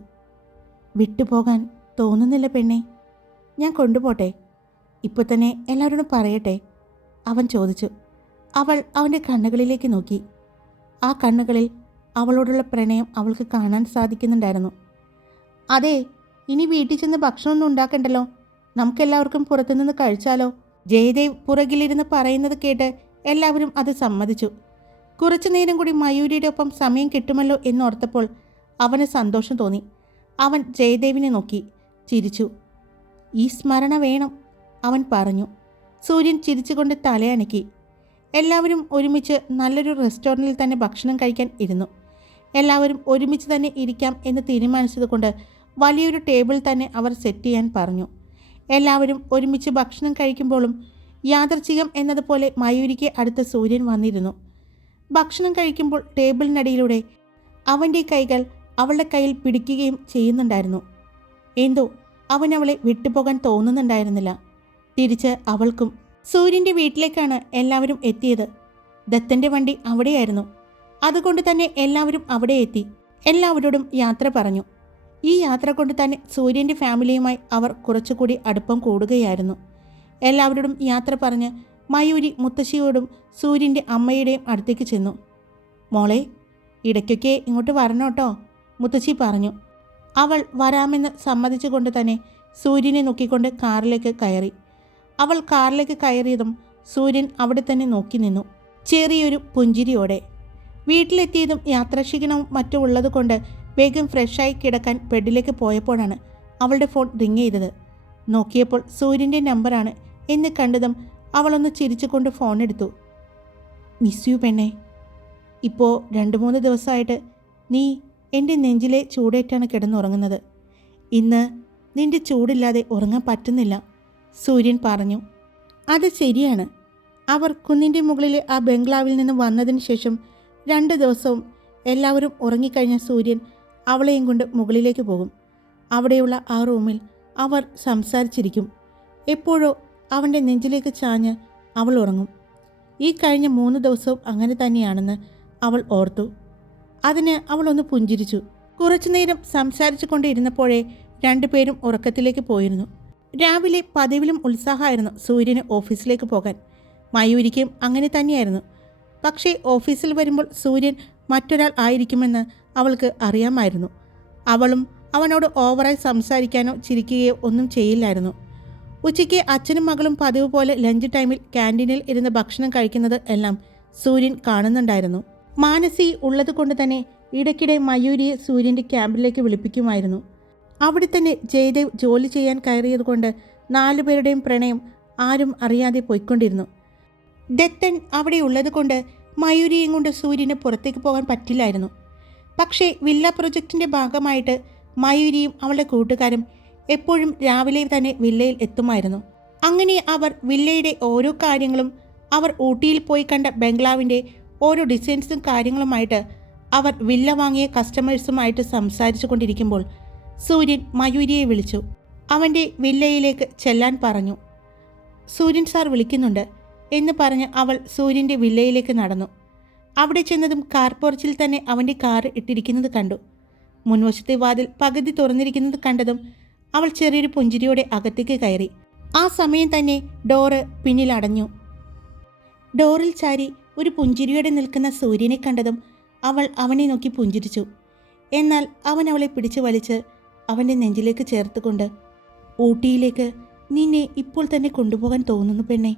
വിട്ടുപോകാൻ തോന്നുന്നില്ല പെണ്ണെ. ഞാൻ കൊണ്ടുപോട്ടെ. ഇപ്പോൾ തന്നെ എല്ലാവരോടും പറയട്ടെ. അവൻ ചോദിച്ചു. അവൾ അവന്റെ കണ്ണുകളിലേക്ക് നോക്കി. ആ കണ്ണുകളിൽ അവളോടുള്ള പ്രണയം അവൾക്ക് കാണാൻ സാധിക്കുന്നുണ്ടായിരുന്നു. അതെ ഇനി വീട്ടിൽ ചെന്ന് ഭക്ഷണമൊന്നും ഉണ്ടാക്കണ്ടല്ലോ. നമുക്കെല്ലാവർക്കും പുറത്തുനിന്ന് കഴിച്ചാലോ? ജയദേവ് പുറകിലിരുന്ന് പറയുന്നത് കേട്ട് എല്ലാവരും അത് സമ്മതിച്ചു. കുറച്ചു നേരം കൂടി മയൂരിയുടെ ഒപ്പം സമയം കിട്ടുമല്ലോ എന്നോർത്തപ്പോൾ അവന് സന്തോഷം തോന്നി. അവൻ ജയദേവിനെ നോക്കി. ചിരിച്ചു. ഈ സ്മരണ വേണം അവൻ പറഞ്ഞു. സൂര്യൻ ചിരിച്ചുകൊണ്ട് തലയണക്കി എല്ലാവരും ഒരുമിച്ച് നല്ലൊരു റെസ്റ്റോറന്റിൽ തന്നെ ഭക്ഷണം കഴിക്കാൻ ഇരുന്നു. എല്ലാവരും ഒരുമിച്ച് തന്നെ ഇരിക്കാം എന്ന് തീരുമാനിച്ചതുകൊണ്ട് വലിയൊരു ടേബിൾ തന്നെ അവർ സെറ്റ് ചെയ്യാൻ പറഞ്ഞു. എല്ലാവരും ഒരുമിച്ച് ഭക്ഷണം കഴിക്കുമ്പോഴും യാദർച്ഛികം എന്നതുപോലെ മയൂരിക്ക് അടുത്ത സൂര്യൻ വന്നിരുന്നു. ഭക്ഷണം കഴിക്കുമ്പോൾ ടേബിളിനടിയിലൂടെ അവന്റെ കൈകൾ അവളുടെ കയ്യിൽ പിടിക്കുകയും ചെയ്യുന്നുണ്ടായിരുന്നു. എന്തോ അവൻ അവളെ വിട്ടുപോകാൻ തോന്നുന്നുണ്ടായിരുന്നില്ല. തിരിച്ച് അവൾക്കും സൂര്യന്റെ വീട്ടിലേക്കാണ് എല്ലാവരും എത്തിയത്. ദത്തന്റെ വണ്ടി അവിടെയായിരുന്നു. അതുകൊണ്ട് തന്നെ എല്ലാവരും അവിടെ എത്തി. എല്ലാവരോടും യാത്ര പറഞ്ഞു. ഈ യാത്ര കൊണ്ട് തന്നെ സൂര്യന്റെ ഫാമിലിയുമായി അവർ കുറച്ചുകൂടി അടുപ്പം കൂടുകയായിരുന്നു. എല്ലാവരോടും യാത്ര പറഞ്ഞ് മയൂരി മുത്തശ്ശിയോടും സൂര്യന്റെ അമ്മയുടെയും അടുത്തേക്ക് ചെന്നു. മോളെ ഇടയ്ക്കൊക്കെ ഇങ്ങോട്ട് വരണോട്ടോ മുത്തശ്ശി പറഞ്ഞു. അവൾ വരാമെന്ന് സമ്മതിച്ചുകൊണ്ട് തന്നെ സൂര്യനെ നോക്കിക്കൊണ്ട് കാറിലേക്ക് കയറി. അവൾ കാറിലേക്ക് കയറിയതും സൂര്യൻ അവിടെ തന്നെ നോക്കി നിന്നു. ചെറിയൊരു പുഞ്ചിരിയോടെ. വീട്ടിലെത്തിയതും യാത്രാക്ഷീണവും മറ്റും ഉള്ളത് കൊണ്ട് വേഗം ഫ്രഷായി കിടക്കാൻ ബെഡിലേക്ക് പോയപ്പോഴാണ് അവളുടെ ഫോൺ റിങ് ചെയ്തത്. നോക്കിയപ്പോൾ സൂര്യന്റെ നമ്പറാണ് എന്ന് കണ്ടതും അവളൊന്ന് ചിരിച്ചുകൊണ്ട് ഫോൺ എടുത്തു. മിസ് യു പെണ്ണേ ഇപ്പോൾ രണ്ട് മൂന്ന് ദിവസമായിട്ട് നീ എന്റെ നെഞ്ചിലെ ചൂടേറ്റാണ് കിടന്നുറങ്ങുന്നത്. ഇന്ന് നിന്റെ ചൂടില്ലാതെ ഉറങ്ങാൻ പറ്റുന്നില്ല സൂര്യൻ പറഞ്ഞു. അത് ശരിയാണ്. അവർ കുന്നിന്റെ മുകളിലെ ആ ബംഗ്ലാവിൽ നിന്ന് വന്നതിന് ശേഷം രണ്ട് ദിവസവും എല്ലാവരും ഉറങ്ങിക്കഴിഞ്ഞ സൂര്യൻ അവളെയും കൊണ്ട് മുകളിലേക്ക് പോകും. അവിടെയുള്ള ആ റൂമിൽ അവർ സംസാരിച്ചിരിക്കും. എപ്പോഴോ അവന്റെ നെഞ്ചിലേക്ക് ചാഞ്ഞ് അവൾ ഉറങ്ങും. ഈ കഴിഞ്ഞ മൂന്ന് ദിവസവും അങ്ങനെ തന്നെയാണെന്ന് അവൾ ഓർത്തു. അതിന് അവളൊന്ന് പുഞ്ചിരിച്ചു. കുറച്ചുനേരം സംസാരിച്ചു കൊണ്ടിരുന്നപ്പോഴേ രണ്ടുപേരും ഉറക്കത്തിലേക്ക് പോയിരുന്നു. രാവിലെ പതിവിലും ഉത്സാഹമായിരുന്നു സൂര്യന് ഓഫീസിലേക്ക് പോകാൻ. മയൂരിക്കും അങ്ങനെ തന്നെയായിരുന്നു. പക്ഷേ ഓഫീസിൽ വരുമ്പോൾ സൂര്യൻ മറ്റൊരാൾ ആയിരിക്കുമെന്ന് അവൾക്ക് അറിയാമായിരുന്നു. അവളും അവനോട് ഓവറായി സംസാരിക്കാനോ ചിരിക്കുകയോ ഒന്നും ചെയ്യില്ലായിരുന്നു. ഉച്ചയ്ക്ക് അച്ഛനും മകളും പതിവ് പോലെ ലഞ്ച് ടൈമിൽ ക്യാന്റീനിൽ ഇരുന്ന് ഭക്ഷണം കഴിക്കുന്നത് എല്ലാം സൂര്യൻ കാണുന്നുണ്ടായിരുന്നു. മാനസി ഉള്ളതുകൊണ്ട് തന്നെ ഇടയ്ക്കിടെ മയൂരിയെ സൂര്യന്റെ ക്യാമ്പിലേക്ക് വിളിപ്പിക്കുമായിരുന്നു. അവിടെ തന്നെ ജയദേവ് ജോലി ചെയ്യാൻ കയറിയതുകൊണ്ട് നാലുപേരുടെയും പ്രണയം ആരും അറിയാതെ പോയിക്കൊണ്ടിരുന്നു. ദത്തൻ അവിടെ ഉള്ളതുകൊണ്ട് മയൂരിയും കൊണ്ട് സൂര്യന് പുറത്തേക്ക് പോകാൻ പറ്റില്ലായിരുന്നു. പക്ഷേ വില്ല പ്രൊജക്റ്റിന്റെ ഭാഗമായിട്ട് മയൂരിയും അവളുടെ കൂട്ടുകാരും എപ്പോഴും രാവിലെ തന്നെ വില്ലയിൽ എത്തുമായിരുന്നു. അങ്ങനെ അവർ വില്ലയുടെ ഓരോ കാര്യങ്ങളും അവർ ഊട്ടിയിൽ പോയി കണ്ട ബംഗ്ലാവിന്റെ ഓരോ ഡിസൈൻസും കാര്യങ്ങളുമായിട്ട് അവർ വില്ല വാങ്ങിയ കസ്റ്റമേഴ്സുമായിട്ട് സംസാരിച്ചു കൊണ്ടിരിക്കുമ്പോൾ സൂര്യൻ മയൂരിയെ വിളിച്ചു. അവന്റെ വില്ലയിലേക്ക് ചെല്ലാൻ പറഞ്ഞു. സൂര്യൻ സാർ വിളിക്കുന്നുണ്ട് എന്ന് പറഞ്ഞ് അവൾ സൂര്യന്റെ വില്ലയിലേക്ക് നടന്നു. അവിടെ ചെന്നതും കാർ പോർച്ചിൽ തന്നെ അവന്റെ കാർ ഇട്ടിരിക്കുന്നത് കണ്ടു. മുൻവശത്തെ വാതിൽ പകുതി തുറന്നിരിക്കുന്നത് കണ്ടതും അവൾ ചെറിയൊരു പുഞ്ചിരിയോടെ അകത്തേക്ക് കയറി. ആ സമയം തന്നെ ഡോറ് പിന്നിലടഞ്ഞു ഡോറിൽ ചാരി ഒരു പുഞ്ചിരിയോടെ നിൽക്കുന്ന സൂര്യനെ കണ്ടതും അവൾ അവനെ നോക്കി പുഞ്ചിരിച്ചു. എന്നാൽ അവൻ അവളെ പിടിച്ചു വലിച്ച് അവന്റെ നെഞ്ചിലേക്ക് ചേർത്തുകൊണ്ട് ഊട്ടിയിലേക്ക് നിന്നെ ഇപ്പോൾ തന്നെ കൊണ്ടുപോകാൻ തോന്നുന്നു പെണ്ണെ.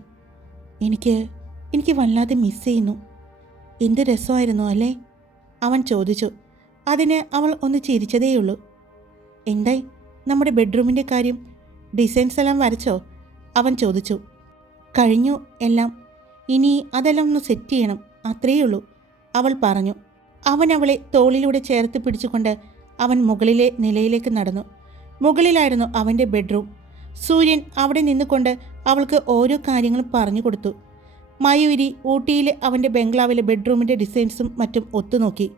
എനിക്ക് എനിക്ക് വല്ലാതെ മിസ് ചെയ്യുന്നു. എന്ത് രസമായിരുന്നു അല്ലേ? അവൻ ചോദിച്ചു. അതിന് അവൾ ഒന്ന് ചിരിച്ചതേയുള്ളൂ. എന്തായി? നമ്മുടെ ബെഡ്റൂമിന്റെ കാര്യം ഡിസൈൻസ് എല്ലാം വരച്ചോ? അവൻ ചോദിച്ചു. കഴിഞ്ഞു എല്ലാം ഇനി അതെല്ലാം ഒന്ന് സെറ്റ് ചെയ്യണം. അത്രയേ ഉള്ളൂ. അവൾ പറഞ്ഞു. അവൻ അവളെ തോളിലൂടെ ചേർത്ത് പിടിച്ചുകൊണ്ട് അവൻ മുകളിലെ നിലയിലേക്ക് നടന്നു. മുകളിലായിരുന്നു അവന്റെ ബെഡ്റൂം സൂര്യൻ അവിടെ നിന്നുകൊണ്ട് അവൾക്ക് ഓരോ കാര്യങ്ങളും പറഞ്ഞു കൊടുത്തു. മയൂരി ഊട്ടിയിലെ അവന്റെ ബംഗ്ലാവിലെ ബെഡ്റൂമിന്റെ ഡിസൈൻസും മറ്റും ഒത്തുനോക്കി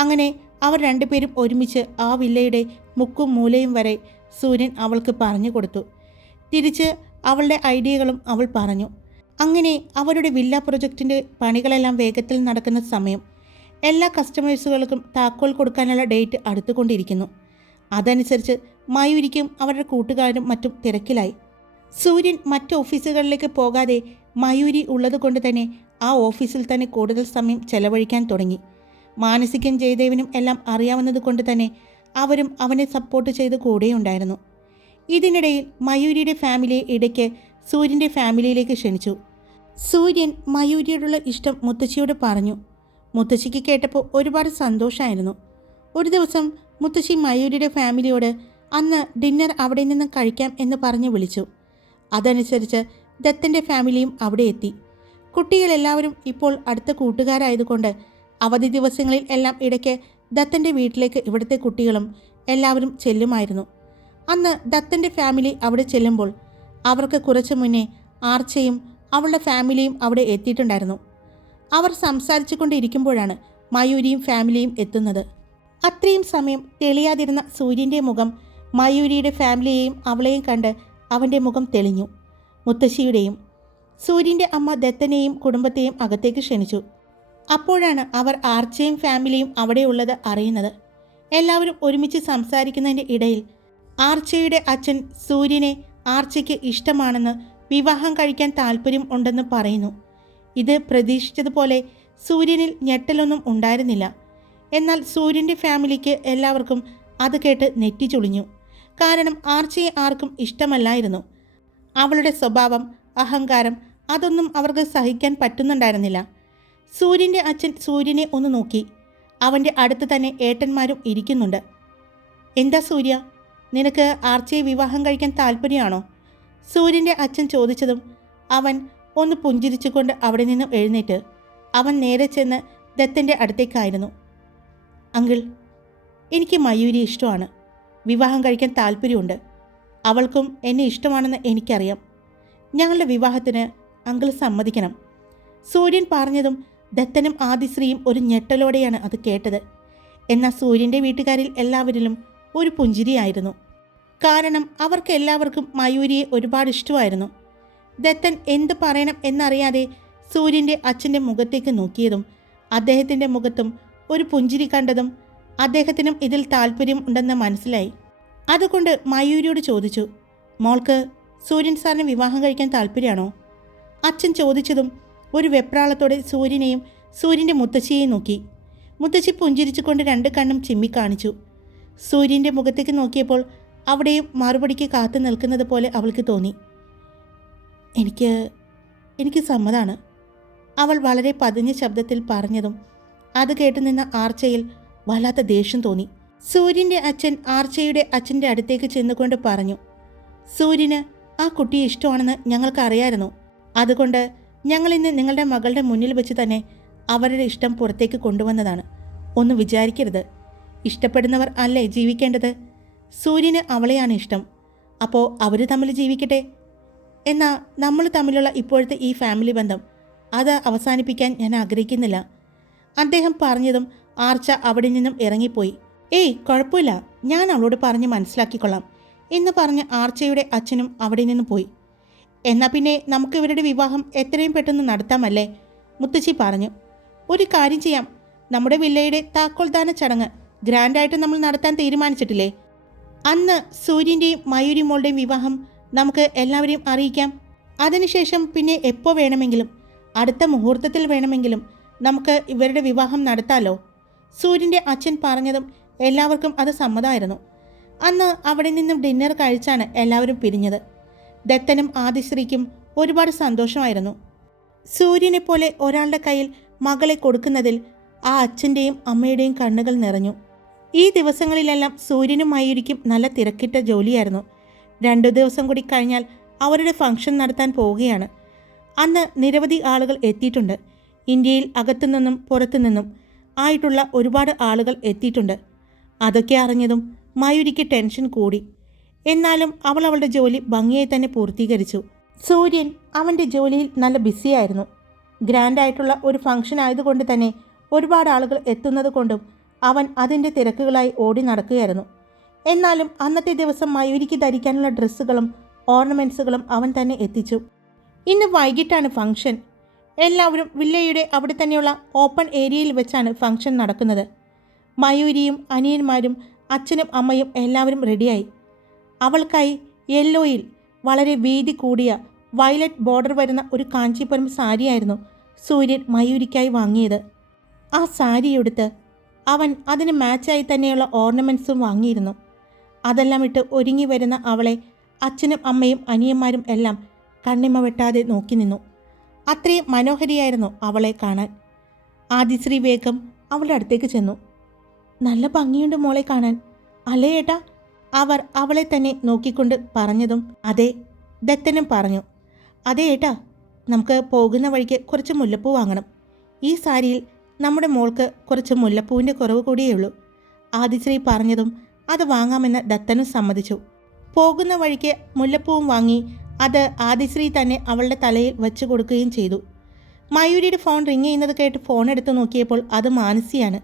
അങ്ങനെ അവർ രണ്ടുപേരും ഒരുമിച്ച് ആ വില്ലയുടെ മുക്കും മൂലയും വരെ സൂര്യൻ അവൾക്ക് പറഞ്ഞു കൊടുത്തു. തിരിച്ച് അവളുടെ ഐഡിയകളും അവൾ പറഞ്ഞു. അങ്ങനെ അവരുടെ വില്ല പ്രൊജക്റ്റിന്റെ പണികളെല്ലാം വേഗത്തിൽ നടക്കുന്ന സമയം എല്ലാ കസ്റ്റമേഴ്സുകൾക്കും താക്കോൽ കൊടുക്കാനുള്ള ഡേറ്റ് അടുത്തുകൊണ്ടിരിക്കുന്നു. അതനുസരിച്ച് മയൂരിക്കും അവരുടെ കൂട്ടുകാരും മറ്റും തിരക്കിലായി. സൂര്യൻ മറ്റ് ഓഫീസുകളിലേക്ക് പോകാതെ മയൂരി ഉള്ളതുകൊണ്ട് തന്നെ ആ ഓഫീസിൽ തന്നെ കൂടുതൽ സമയം ചെലവഴിക്കാൻ തുടങ്ങി. മാനസികം ജയദേവിനും എല്ലാം അറിയാവുന്നത് കൊണ്ട് തന്നെ അവരും അവനെ സപ്പോർട്ട് ചെയ്ത് കൂടെയുണ്ടായിരുന്നു. ഇതിനിടയിൽ മയൂരിയുടെ ഫാമിലിയെ ഇടയ്ക്ക് സൂര്യന്റെ ഫാമിലിയിലേക്ക് ക്ഷണിച്ചു. സൂര്യൻ മയൂരിയോടുള്ള ഇഷ്ടം മുത്തശ്ശിയോട് പറഞ്ഞു. മുത്തശ്ശിക്ക് കേട്ടപ്പോൾ ഒരുപാട് സന്തോഷമായിരുന്നു. ഒരു ദിവസം മുത്തശ്ശി മയൂരിയുടെ ഫാമിലിയോട് അന്ന് ഡിന്നർ അവിടെ നിന്ന് കഴിക്കാം എന്ന് പറഞ്ഞ് വിളിച്ചു. അതനുസരിച്ച് ദത്തന്റെ ഫാമിലിയും അവിടെ എത്തി. കുട്ടികളെല്ലാവരും ഇപ്പോൾ അടുത്ത കൂട്ടുകാരായതുകൊണ്ട് അവധി ദിവസങ്ങളിൽ എല്ലാം ഇടയ്ക്ക് ദത്തന്റെ വീട്ടിലേക്ക് ഇവിടുത്തെ കുട്ടികളും എല്ലാവരും ചെല്ലുമായിരുന്നു. അന്ന് ദത്തന്റെ ഫാമിലി അവിടെ ചെല്ലുമ്പോൾ അവർക്ക് കുറച്ച് മുന്നേ ആർച്ചയും അവളുടെ ഫാമിലിയും അവിടെ എത്തിയിട്ടുണ്ടായിരുന്നു. അവർ സംസാരിച്ചു കൊണ്ടിരിക്കുമ്പോഴാണ് മയൂരിയും ഫാമിലിയും എത്തുന്നത്. അത്രയും സമയം തെളിയാതിരുന്ന സൂര്യന്റെ മുഖം മയൂരിയുടെ ഫാമിലിയെയും അവളെയും കണ്ട് അവന്റെ മുഖം തെളിഞ്ഞു. മുത്തശ്ശിയുടെയും സൂര്യന്റെ അമ്മ ദത്തനെയും കുടുംബത്തെയും അകത്തേക്ക് ക്ഷണിച്ചു. അപ്പോഴാണ് അവർ ആർച്ചയും ഫാമിലിയും അവിടെയുള്ളത് അറിയുന്നത്. എല്ലാവരും ഒരുമിച്ച് സംസാരിക്കുന്നതിന്റെ ഇടയിൽ ആർച്ചയുടെ അച്ഛൻ സൂര്യനെ ആർച്ചയ്ക്ക് ഇഷ്ടമാണെന്ന് വിവാഹം കഴിക്കാൻ താല്പര്യം ഉണ്ടെന്ന് പറയുന്നു. ഇത് പ്രതീക്ഷിച്ചതുപോലെ സൂര്യനിൽ ഞെട്ടലൊന്നും ഉണ്ടായിരുന്നില്ല. എന്നാൽ സൂര്യന്റെ ഫാമിലിക്ക് എല്ലാവർക്കും അത് കേട്ട് നെറ്റിച്ചുളിഞ്ഞു കാരണം ആർച്ചയെ ആർക്കും ഇഷ്ടമല്ലായിരുന്നു. അവളുടെ സ്വഭാവം അഹങ്കാരം അതൊന്നും അവർക്ക് സഹിക്കാൻ പറ്റുന്നുണ്ടായിരുന്നില്ല. സൂര്യന്റെ അച്ഛൻ സൂര്യനെ ഒന്ന് നോക്കി. അവന്റെ അടുത്ത് തന്നെ ഏട്ടന്മാരും ഇരിക്കുന്നുണ്ട്. എന്താ സൂര്യ? നിനക്ക് ആർച്ചയെ വിവാഹം കഴിക്കാൻ താല്പര്യമാണോ? സൂര്യന്റെ അച്ഛൻ ചോദിച്ചതും അവൻ ഒന്ന് പുഞ്ചിരിച്ചുകൊണ്ട് അവിടെ നിന്നും എഴുന്നേറ്റ് അവൻ നേരെ ചെന്ന് ദത്തന്റെ അടുത്തേക്കായിരുന്നു. അങ്കിൾ എനിക്ക് മയൂരി ഇഷ്ടമാണ്. വിവാഹം കഴിക്കാൻ താല്പര്യമുണ്ട്. അവൾക്കും എന്നെ ഇഷ്ടമാണെന്ന് എനിക്കറിയാം. ഞങ്ങളുടെ വിവാഹത്തിന് അങ്കിൾ സമ്മതിക്കണം. സൂര്യൻ പറഞ്ഞതും ദത്തനും ആദിശ്രീയും ഒരു ഞെട്ടലോടെയാണ് അത് കേട്ടത്. എന്നാൽ സൂര്യന്റെ വീട്ടുകാരിൽ എല്ലാവരിലും ഒരു പുഞ്ചിരിയായിരുന്നു. കാരണം അവർക്ക് എല്ലാവർക്കും മയൂരിയെ ഒരുപാട് ഇഷ്ടമായിരുന്നു. ദത്തൻ എന്ത് പറയണം എന്നറിയാതെ സൂര്യന്റെ അച്ഛന്റെ മുഖത്തേക്ക് നോക്കിയതും അദ്ദേഹത്തിന്റെ മുഖത്തും ഒരു പുഞ്ചിരി കണ്ടതും അദ്ദേഹത്തിനും ഇതിൽ താല്പര്യം ഉണ്ടെന്ന് മനസ്സിലായി. അതുകൊണ്ട് മയൂരിയോട് ചോദിച്ചു മോൾക്ക് സൂര്യൻ സാറിന് വിവാഹം കഴിക്കാൻ താല്പര്യമാണോ? അച്ഛൻ ചോദിച്ചതും ഒരു വെപ്രാളത്തോടെ സൂര്യനെയും സൂര്യന്റെ മുത്തശ്ശിയെയും നോക്കി. മുത്തശ്ശി പുഞ്ചിരിച്ചുകൊണ്ട് രണ്ട് കണ്ണും ചിമ്മി കാണിച്ചു സൂര്യന്റെ മുഖത്തേക്ക് നോക്കിയപ്പോൾ അവിടെയും മറുപടിക്ക് കാത്തു നിൽക്കുന്നത് പോലെ അവൾക്ക് തോന്നി. എനിക്ക് എനിക്ക് സമ്മതാണ്. അവൾ വളരെ പതിഞ്ഞ ശബ്ദത്തിൽ പറഞ്ഞതും അത് കേട്ടു നിന്ന ആർച്ചയിൽ വല്ലാത്ത ദേഷ്യം തോന്നി. സൂര്യന്റെ അച്ഛൻ ആർച്ചയുടെ അച്ഛന്റെ അടുത്തേക്ക് ചെന്നുകൊണ്ട് പറഞ്ഞു സൂര്യന് ആ കുട്ടിയെ ഇഷ്ടമാണെന്ന് ഞങ്ങൾക്കറിയായിരുന്നു. അതുകൊണ്ട് ഞങ്ങളിന്ന് നിങ്ങളുടെ മകളുടെ മുന്നിൽ വെച്ച് തന്നെ അവരുടെ ഇഷ്ടം പുറത്തേക്ക് കൊണ്ടുവന്നതാണ്. ഒന്ന് വിചാരിക്കരുത്. ഇഷ്ടപ്പെടുന്നവർ അല്ലേ ജീവിക്കേണ്ടത്? സൂര്യന് അവളെയാണ് ഇഷ്ടം. അപ്പോൾ അവർ തമ്മിൽ ജീവിക്കട്ടെ? എന്നാൽ നമ്മൾ തമ്മിലുള്ള ഇപ്പോഴത്തെ ഈ ഫാമിലി ബന്ധം അത് അവസാനിപ്പിക്കാൻ ഞാൻ ആഗ്രഹിക്കുന്നില്ല. അദ്ദേഹം പറഞ്ഞതും ആർച്ച അവിടെ നിന്നും ഇറങ്ങിപ്പോയി. ഏയ് കുഴപ്പമില്ല. ഞാൻ അവളോട് പറഞ്ഞ് മനസ്സിലാക്കിക്കൊള്ളാം എന്ന് പറഞ്ഞ് ആർച്ചയുടെ അച്ഛനും അവിടെ നിന്ന് പോയി. എന്നാൽ പിന്നെ നമുക്ക് ഇവരുടെ വിവാഹം എത്രയും പെട്ടെന്ന് നടത്താമല്ലേ? മുത്തശ്ശി പറഞ്ഞു. ഒരു കാര്യം ചെയ്യാം. നമ്മുടെ വില്ലയുടെ താക്കോൽദാന ചടങ്ങ് ഗ്രാൻഡായിട്ട് നമ്മൾ നടത്താൻ തീരുമാനിച്ചിട്ടില്ലേ? അന്ന് സൂര്യന്റെയും മയൂരി മോളുടെയും വിവാഹം നമുക്ക് എല്ലാവരെയും അറിയിക്കാം. അതിനുശേഷം പിന്നെ എപ്പോൾ വേണമെങ്കിലും അടുത്ത മുഹൂർത്തത്തിൽ വേണമെങ്കിലും നമുക്ക് ഇവരുടെ വിവാഹം നടത്താലോ? സൂര്യന്റെ അച്ഛൻ പറഞ്ഞതും എല്ലാവർക്കും അത് സമ്മതമായിരുന്നു. അന്ന് അവിടെ നിന്നും ഡിന്നർ കഴിച്ചാണ് എല്ലാവരും പിരിഞ്ഞത്. ദത്തനും ആദിശ്രീക്കും ഒരുപാട് സന്തോഷമായിരുന്നു. സൂര്യനെ പോലെ ഒരാളുടെ കയ്യിൽ മകളെ കൊടുക്കുന്നതിൽ ആ അച്ഛന്റെയും അമ്മയുടെയും കണ്ണുകൾ നിറഞ്ഞു. ഈ ദിവസങ്ങളിലെല്ലാം സൂര്യനും മയൂരിക്കും നല്ല തിരക്കിട്ട ജോലിയായിരുന്നു. രണ്ടു ദിവസം കൂടി കഴിഞ്ഞാൽ അവരുടെ ഫംഗ്ഷൻ നടത്താൻ പോവുകയാണ്. അന്ന് നിരവധി ആളുകൾ എത്തിയിട്ടുണ്ട്. ഇന്ത്യയിൽ അകത്തുനിന്നും പുറത്തുനിന്നും ആയിട്ടുള്ള ഒരുപാട് ആളുകൾ എത്തിയിട്ടുണ്ട്. അതൊക്കെ അറിഞ്ഞതും മയൂരിക്ക് ടെൻഷൻ കൂടി. എന്നാലും അവൾ അവളുടെ ജോലി ഭംഗിയായി തന്നെ പൂർത്തീകരിച്ചു. സൂര്യൻ അവന്റെ ജോലിയിൽ നല്ല ബിസിയായിരുന്നു. ഗ്രാൻഡായിട്ടുള്ള ഒരു ഫംഗ്ഷൻ ആയതുകൊണ്ട് തന്നെ ഒരുപാട് ആളുകൾ എത്തുന്നത് കൊണ്ടും അവൻ അതിന്റെ തിരക്കുകളായി ഓടി നടക്കുകയായിരുന്നു. എന്നാലും അന്നത്തെ ദിവസം മയൂരിക്ക് ധരിക്കാനുള്ള ഡ്രസ്സുകളും ഓർണമെന്റ്സുകളും അവൻ തന്നെ എത്തിച്ചു. ഇന്ന് വൈകിട്ടാണ് ഫംഗ്ഷൻ. എല്ലാവരും വില്ലയുടെ അവിടെ തന്നെയുള്ള ഓപ്പൺ ഏരിയയിൽ വെച്ചാണ് ഫംഗ്ഷൻ നടക്കുന്നത്. മയൂരിയും അനിയന്മാരും അച്ഛനും അമ്മയും എല്ലാവരും റെഡിയായി. അവൾക്കായി യെല്ലോയിൽ വളരെ വീതി കൂടിയ വയലറ്റ് ബോർഡർ വരുന്ന ഒരു കാഞ്ചീപുരം സാരിയായിരുന്നു സൂര്യൻ മയൂരിക്കായി വാങ്ങിയത്. ആ സാരി എടുത്ത് അവൻ അതിന് മാച്ചായി തന്നെയുള്ള ഓർണമെന്റ്സും വാങ്ങിയിരുന്നു. അതെല്ലാം ഇട്ട് ഒരുങ്ങി വരുന്ന അവളെ അച്ഛനും അമ്മയും അനിയന്മാരും എല്ലാം കണ്ണിമ വെട്ടാതെ നോക്കി നിന്നു. അത്രയും മനോഹരിയായിരുന്നു അവളെ കാണാൻ. ആദിശ്രീ വേഗം അവളുടെ അടുത്തേക്ക് ചെന്നു. നല്ല ഭംഗിയുണ്ട് മോളെ കാണാൻ. അല്ലേ ഏട്ടാ? അവർ അവളെ തന്നെ നോക്കിക്കൊണ്ട് പറഞ്ഞതും അതെ ദത്തനും പറഞ്ഞു. അതെ ഏട്ടാ നമുക്ക് പോകുന്ന വഴിക്ക് കുറച്ച് മുല്ലപ്പൂ വാങ്ങണം. ഈ സാരിയിൽ നമ്മുടെ മോൾക്ക് കുറച്ച് മുല്ലപ്പൂവിന്റെ കുറവ് കൂടിയേ ഉള്ളൂ. ആദിശ്രീ പറഞ്ഞതും അത് വാങ്ങാമെന്ന് ദത്തനും സമ്മതിച്ചു. പോകുന്ന വഴിക്ക് മുല്ലപ്പൂവും വാങ്ങി അത് ആദിശ്രീ തന്നെ അവളുടെ തലയിൽ വെച്ച് കൊടുക്കുകയും ചെയ്തു. മയൂരിയുടെ ഫോൺ റിങ് ചെയ്യുന്നത് കേട്ട് ഫോൺ എടുത്ത് നോക്കിയപ്പോൾ അത് മാനസിയാണ്.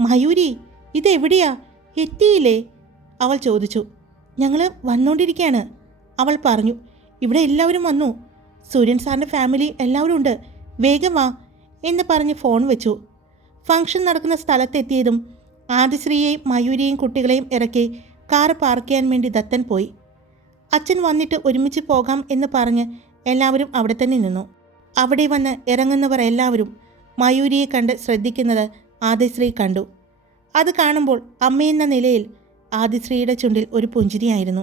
മയൂരി ഇതെവിടെയാ എത്തിയില്ലേ? അവൾ ചോദിച്ചു. ഞങ്ങൾ വന്നുകൊണ്ടിരിക്കുകയാണ് അവൾ പറഞ്ഞു. ഇവിടെ എല്ലാവരും വന്നു. സൂര്യൻ സാറിന്റെ ഫാമിലി എല്ലാവരും ഉണ്ട്. വേഗം വാ. എന്ന് പറഞ്ഞ് ഫോൺ വെച്ചു. ഫംഗ്ഷൻ നടക്കുന്ന സ്ഥലത്തെത്തിയതും ആദിശ്രീയെയും മയൂരിയെയും കുട്ടികളെയും ഇറക്കി കാർ പാർക്ക് ചെയ്യാൻ വേണ്ടി ദത്തൻ പോയി. അച്ഛൻ വന്നിട്ട് ഒരുമിച്ച് പോകാം എന്ന് പറഞ്ഞ് എല്ലാവരും അവിടെ തന്നെ നിന്നു. അവിടെ വന്ന് ഇറങ്ങുന്നവർ എല്ലാവരും മയൂരിയെ കണ്ട് ശ്രദ്ധിക്കുന്നത് ആദിശ്രീ കണ്ടു. അത് കാണുമ്പോൾ അമ്മയെന്ന നിലയിൽ ആദിശ്രീയുടെ ചുണ്ടിൽ ഒരു പുഞ്ചിരിയായിരുന്നു.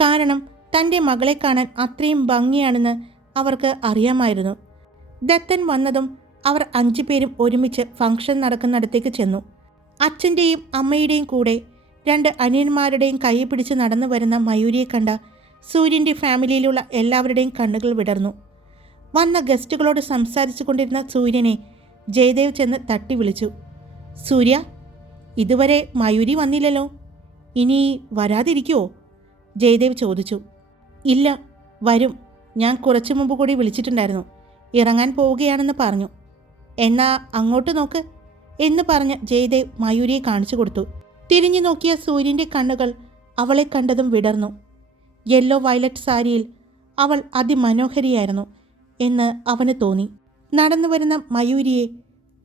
കാരണം തന്റെ മകളെ കാണാൻ അത്രയും ഭംഗിയാണെന്ന് അവർക്ക് അറിയാമായിരുന്നു. ദത്തൻ വന്നതും അവർ അഞ്ചു പേരും ഒരുമിച്ച് ഫംഗ്ഷൻ നടക്കുന്നിടത്തേക്ക് ചെന്നു. അച്ഛന്റെയും അമ്മയുടെയും കൂടെ രണ്ട് അനിയന്മാരുടെയും കൈ പിടിച്ച് നടന്നു വരുന്ന മയൂരിയെ കണ്ട സൂര്യന്റെ ഫാമിലിയിലുള്ള എല്ലാവരുടെയും കണ്ണുകൾ വിടർന്നു. വന്ന ഗസ്റ്റുകളോട് സംസാരിച്ചു കൊണ്ടിരുന്ന സൂര്യനെ ജയദേവ് ചെന്ന് തട്ടി വിളിച്ചു. സൂര്യ ഇതുവരെ മയൂരി വന്നില്ലല്ലോ. ഇനി വരാതിരിക്കുമോ ജയദേവ് ചോദിച്ചു. ഇല്ല വരും. ഞാൻ കുറച്ചു മുമ്പ് കൂടി വിളിച്ചിട്ടുണ്ടായിരുന്നു. ഇറങ്ങാൻ പോവുകയാണെന്ന് പറഞ്ഞു. എന്നാ അങ്ങോട്ട് നോക്ക് എന്ന് പറഞ്ഞ് ജയദേവ് മയൂരിയെ കാണിച്ചു കൊടുത്തു. തിരിഞ്ഞു നോക്കിയ സൂര്യന്റെ കണ്ണുകൾ അവളെ കണ്ടതും വിടർന്നു. യെല്ലോ വയലറ്റ് സാരിയിൽ അവൾ അതിമനോഹരിയായിരുന്നു എന്ന് അവന് തോന്നി. നടന്നു വരുന്ന മയൂരിയെ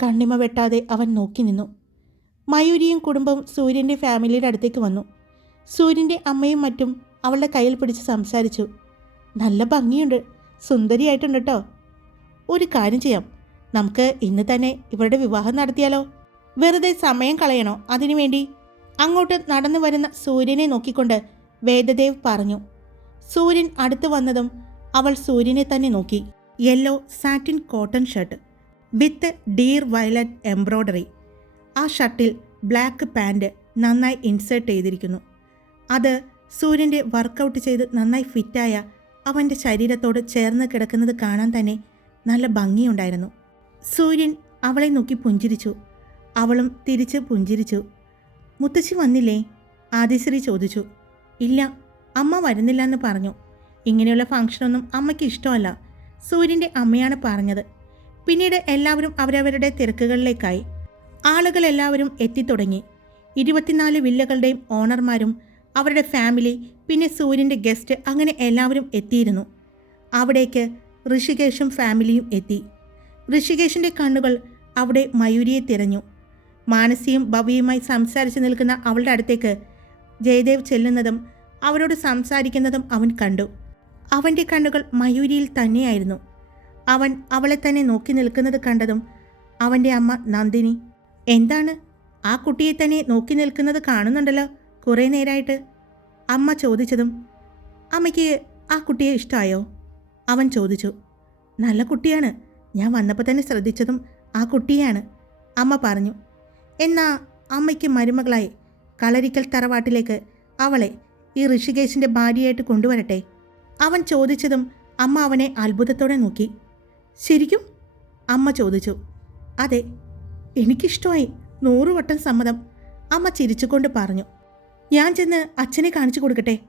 കണ്ണിമ വെട്ടാതെ അവൻ നോക്കി നിന്നു. മയൂരിയും കുടുംബം സൂര്യന്റെ ഫാമിലിയുടെ അടുത്തേക്ക് വന്നു. സൂര്യന്റെ അമ്മയും മറ്റും അവളുടെ കയ്യിൽ പിടിച്ച് സംസാരിച്ചു. നല്ല ഭംഗിയുണ്ട്. സുന്ദരിയായിട്ടുണ്ട് കേട്ടോ ഒരു കാര്യം ചെയ്യാം. നമുക്ക് ഇന്ന് തന്നെ ഇവരുടെ വിവാഹം നടത്തിയാലോ? വെറുതെ സമയം കളയണോ അതിനുവേണ്ടി അങ്ങോട്ട് നടന്നു വരുന്ന സൂര്യനെ നോക്കിക്കൊണ്ട് വേദദേവ് പറഞ്ഞു. സൂര്യൻ അടുത്തു വന്നതും അവൾ സൂര്യനെ തന്നെ നോക്കി. Yellow satin cotton shirt with deer violet embroidery. ആ ഷർട്ടിൽ ബ്ലാക്ക് പാന്റ് നന്നായി ഇൻസേർട്ട് ചെയ്തിരിക്കുന്നു. അത് സൂര്യന്റെ വർക്കൗട്ട് ചെയ്ത് നന്നായി ഫിറ്റായ അവന്റെ ശരീരത്തോട് ചേർന്ന് കിടക്കുന്നത് കാണാൻ തന്നെ നല്ല ഭംഗിയുണ്ടായിരുന്നു. സൂര്യൻ അവളെ നോക്കി പുഞ്ചിരിച്ചു. അവളും തിരിച്ച് പുഞ്ചിരിച്ചു. മുത്തശ്ശി വന്നില്ലേ? ആദിശ്രീ ചോദിച്ചു. ഇല്ല അമ്മ വരുന്നില്ല എന്ന് പറഞ്ഞു. ഇങ്ങനെയുള്ള ഫംഗ്ഷനൊന്നും അമ്മയ്ക്ക് ഇഷ്ടമല്ല സൂര്യന്റെ അമ്മയാണ് പറഞ്ഞത്. പിന്നീട് എല്ലാവരും അവരവരുടെ തിരക്കുകളിലേക്കായി. ആളുകളെല്ലാവരും എത്തിത്തുടങ്ങി. ഇരുപത്തിനാല് വില്ലകളുടെയും ഓണർമാരും അവരുടെ ഫാമിലി പിന്നെ സൂര്യന്റെ ഗസ്റ്റ് അങ്ങനെ എല്ലാവരും എത്തിയിരുന്നു. അവിടേക്ക് ഋഷികേഷും ഫാമിലിയും എത്തി. ഋഷികേഷിന്റെ കണ്ണുകൾ അവിടെ മയൂരിയെ തിരഞ്ഞു. മാനസിയും ഭവ്യയുമായി സംസാരിച്ചു നിൽക്കുന്ന അവളുടെ അടുത്തേക്ക് ജയദേവ് ചെല്ലുന്നതും അവരോട് സംസാരിക്കുന്നതും അവൻ കണ്ടു. അവന്റെ കണ്ണുകൾ മയൂരിയിൽ തന്നെയായിരുന്നു. അവൻ അവളെ തന്നെ നോക്കി നിൽക്കുന്നത് കണ്ടതും അവന്റെ അമ്മ നന്ദിനി എന്താണ്? ആ കുട്ടിയെ തന്നെ നോക്കി നിൽക്കുന്നത് കാണുന്നുണ്ടല്ലോ കുറേ നേരമായിട്ട് അമ്മ ചോദിച്ചതും അമ്മയ്ക്ക് ആ കുട്ടിയെ ഇഷ്ടമായോ അവൻ ചോദിച്ചു നല്ല കുട്ടിയാണ്. ഞാൻ വന്നപ്പോൾ തന്നെ ശ്രദ്ധിച്ചതും ആ കുട്ടിയാണ്. അമ്മ പറഞ്ഞു എന്നാ അമ്മയ്ക്ക് മരുമകളായി കളരിക്കൽ തറവാട്ടിലേക്ക് അവളെ ഈ ഋഷികേശിന്റെ ഭാര്യയായിട്ട് കൊണ്ടുവരട്ടെ. അവൻ ചോദിച്ചതും അമ്മ അവനെ അത്ഭുതത്തോടെ നോക്കി. ശരിക്കും? അമ്മ ചോദിച്ചു അതെ എനിക്കിഷ്ടമായി നൂറുവട്ടം സമ്മതം. അമ്മ ചിരിച്ചുകൊണ്ട് പറഞ്ഞു ഞാൻ ചെന്ന് അച്ഛനെ കാണിച്ചു കൊടുക്കട്ടെ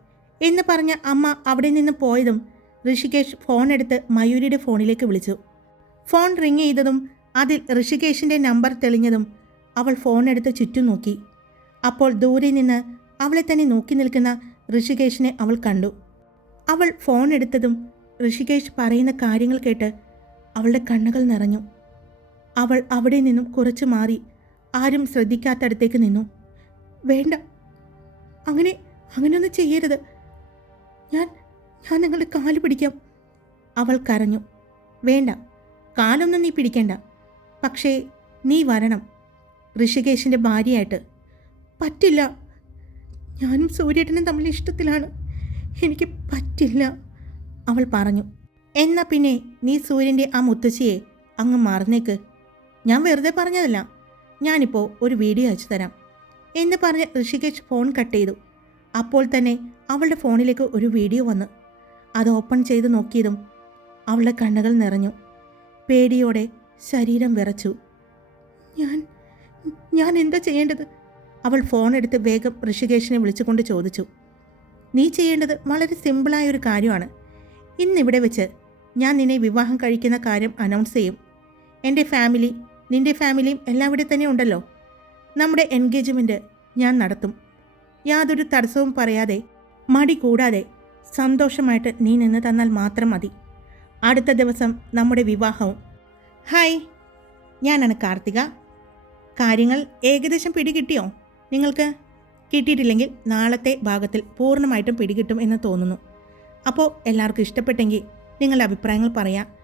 എന്ന് പറഞ്ഞ അമ്മ അവിടെ നിന്ന് പോയതും ഋഷികേഷ് ഫോൺ എടുത്ത് മയൂരിയുടെ ഫോണിലേക്ക് വിളിച്ചു. ഫോൺ റിങ് ചെയ്തതും അതിൽ ഋഷികേഷിന്റെ നമ്പർ തെളിഞ്ഞതും അവൾ ഫോൺ എടുത്ത് ചുറ്റും നോക്കി. അപ്പോൾ ദൂരെ നിന്ന് അവളെ തന്നെ നോക്കി നിൽക്കുന്ന ഋഷികേഷിനെ അവൾ കണ്ടു. അവൾ ഫോൺ എടുത്തതും ഋഷികേഷ് പറയുന്ന കാര്യങ്ങൾ കേട്ട് അവളുടെ കണ്ണുകൾ നിറഞ്ഞു. അവൾ അവിടെ നിന്നും കുറച്ച് മാറി ആരും ശ്രദ്ധിക്കാത്തടത്തേക്ക് നിന്നു. വേണ്ട. അങ്ങനെ അങ്ങനെയൊന്നും ചെയ്യരുത്. ഞാൻ ഞാൻ നിങ്ങളുടെ കാൽ പിടിക്കാം. അവൾ കരഞ്ഞു. വേണ്ട കാലൊന്നും നീ പിടിക്കേണ്ട. പക്ഷേ നീ വരണം. ഋഷികേശിന്റെ ഭാര്യയായിട്ട്. പറ്റില്ല. ഞാനും സൂര്യേട്ടനും തമ്മിൽ ഇഷ്ടത്തിലാണ്. എനിക്ക് പറ്റില്ല അവൾ പറഞ്ഞു. എന്നാ പിന്നെ നീ സൂര്യന്റെ ആ മുത്തശ്ശിയെ അങ്ങ് മറന്നേക്ക്. ഞാൻ വെറുതെ പറഞ്ഞതല്ല. ഞാനിപ്പോൾ ഒരു വീഡിയോ അയച്ചു തരാം. എന്ന് പറഞ്ഞ് ഋഷികേഷ് ഫോൺ കട്ട് ചെയ്തു. അപ്പോൾ തന്നെ അവളുടെ ഫോണിലേക്ക് ഒരു വീഡിയോ വന്നു. അത് ഓപ്പൺ ചെയ്ത് നോക്കിയതും അവളുടെ കണ്ണുകൾ നിറഞ്ഞു. പേടിയോടെ ശരീരം വിറച്ചു. ഞാൻ ഞാൻ എന്താ ചെയ്യേണ്ടത്? അവൾ ഫോൺ എടുത്ത് വേഗം ഋഷികേഷിനെ വിളിച്ചുകൊണ്ട് ചോദിച്ചു. നീ ചെയ്യേണ്ടത് വളരെ സിമ്പിളായ ഒരു കാര്യമാണ്. ഇന്നിവിടെ വെച്ച് ഞാൻ നിന്നെ വിവാഹം കഴിക്കുന്ന കാര്യം അനൗൺസ് ചെയ്യും. എന്റെ ഫാമിലി നിന്റെ ഫാമിലിയും എല്ലാം ഇവിടെ തന്നെ ഉണ്ടല്ലോ. നമ്മുടെ എൻഗേജ്മെന്റ് ഞാൻ നടത്തും. യാതൊരു തടസ്സവും പറയാതെ മടി കൂടാതെ സന്തോഷമായിട്ട് നീ നിന്ന് തന്നാൽ മാത്രം മതി. അടുത്ത ദിവസം നമ്മുടെ വിവാഹവും. ഹായ് ഞാനാണ് കാർത്തിക. കാര്യങ്ങൾ ഏകദേശം പിടികിട്ടിയോ? നിങ്ങൾക്ക് കിട്ടിയിട്ടില്ലെങ്കിൽ നാളത്തെ ഭാഗത്തിൽ പൂർണമായിട്ടും പിടികിട്ടും എന്ന് തോന്നുന്നു. അപ്പോൾ എല്ലാവർക്കും ഇഷ്ടപ്പെട്ടെങ്കിൽ നിങ്ങളുടെ അഭിപ്രായങ്ങൾ പറയാം.